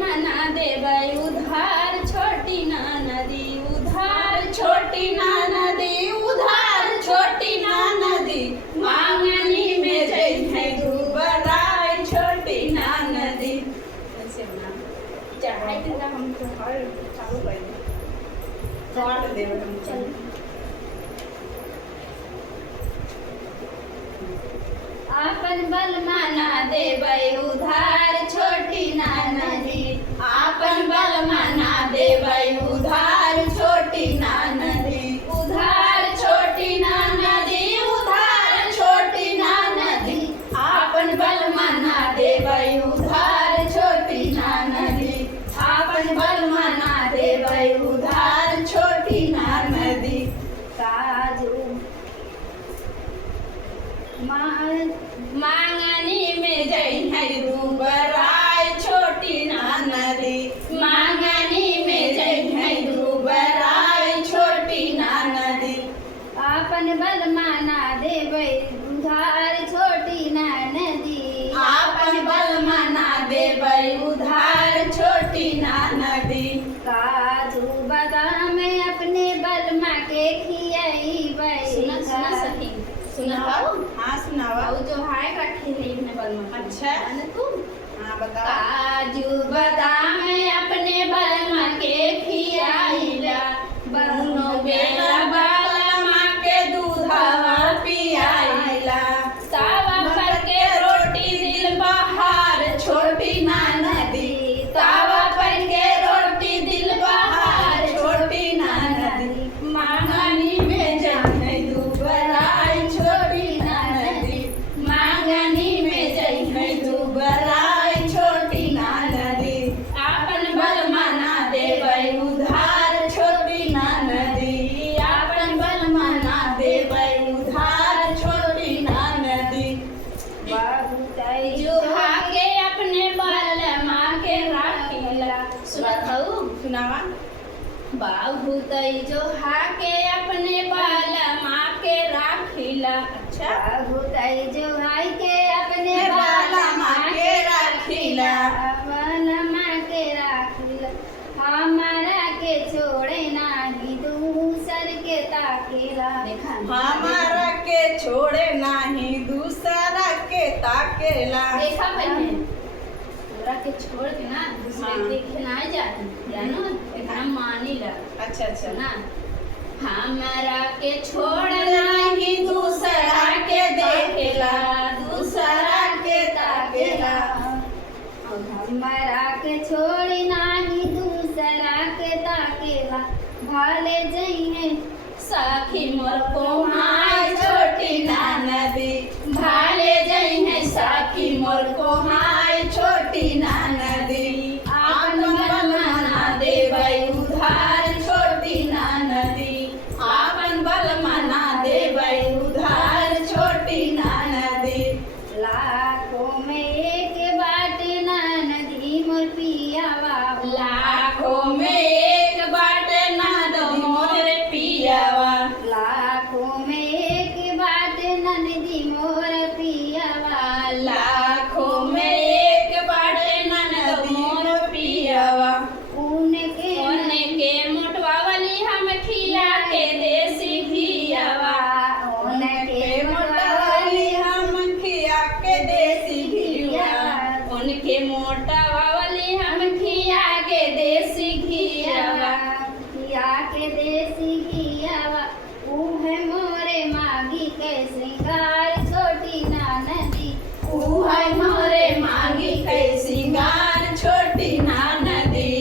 मना देबै उधार छोटी ना नदी उधार छोटी ना नदी उधार छोटी ना नदी मांगनी में जइहे दुबराय छोटी ना नदी। ऐसे बना चाहे तो हम तो हर चालू कर काट देवे हम चल आपन बल माना देबै उधार छोटी ना नदी आपन बल माना देबै उधार छोटी ना नदी उधार छोटी ना नदी उधार छोटी ना नदी आपन बल माना देबै उधार छोटी ना नदी आपन बल माना देबै उधार छोटी ना नदी। काजू मांगनी में जइहे दुबराय छोटी ना नदी मांगनी में जइहे दुबराय छोटी ना नदी आपन बल माना देबै उधार छोटी ना नदी आपन बल माना देबै उधार छोटी ना नदी। काजू बादाम अपने बलमा के खियाइबै सुनाओ हाँ सुनाओ जो हाय रखी है अपने बलमा अच्छा है तू हाँ बता काजू बादाम अपने बलमा के खियाइला बनो बेला बलमा के दूधवा पियाइला तावा पर के रोटी दिल बहार छोटी ना नदी तावा पर के रोटी दिल बहार छोटी ना नदी मांगनी में जइहे दुबराय छोटी ना नदी मांगनी में जइहे दुबराय छोटी ना नदी आपन बल माना देबै उधार छोटी ना नदी आपन बल माना देबै उधार छोटी ना नदी। जुहा के अपने बलमा के राखिला सुनत हऊ सुनावा बाबू तई जो हाके अपने बलमा के राखिला अच्छा बाबू तई जो हाय के अपने बलमा के राखिला बलमा के राखिला हमारा के छोड़े नाही दूसर के ताकेला हमारा के छोड़े नाही दूसरा के ताकेला देखा बहने तोरा के छोड़ के ना दूसरे के देखे ना जाती जानो इतना मानी ला अच्छा अच्छा ना हमारा के छोड़ नाही दूसरा के देखेला दूसरा के ताकेला हमारा के छोड़ नाही दूसरा के ताकेला भाले जइहे साखी मोर को हाय छोटी ना नदी भाले जइहे साखी मोर को हाय छोटी ना नदी आपन बल माना देबै उधार छोटी ना नदी आपन बल माना देबै उधार छोटी ना नदी। लाखों में एक बाटे ना नदी मोर पियावा लाखों में एक बाटे ना नदी मोर पियावा लाखों में एक बाटे ना नदी मोर पियावा लाखों में एक बाटे ना नदी मोर पियावा उनके मोटवा वाली हम खिया के देसी घियावा उनके मोटवा वाली हम खिया के देसी घियावा उनके मोटवा वाली हम खिया के देसी घियावा खिया के देसी घियावा उहे मोरे मागी के श्रृंगार छोटी ना नदी उहे मोरे मागी के श्रृंगार छोटी ना नदी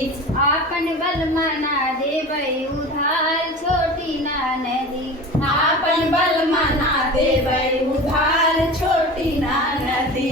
आपन बल माना देबै उधार छोटी ना नदी आपन बल माना देबै उधार छोटी ना नदी।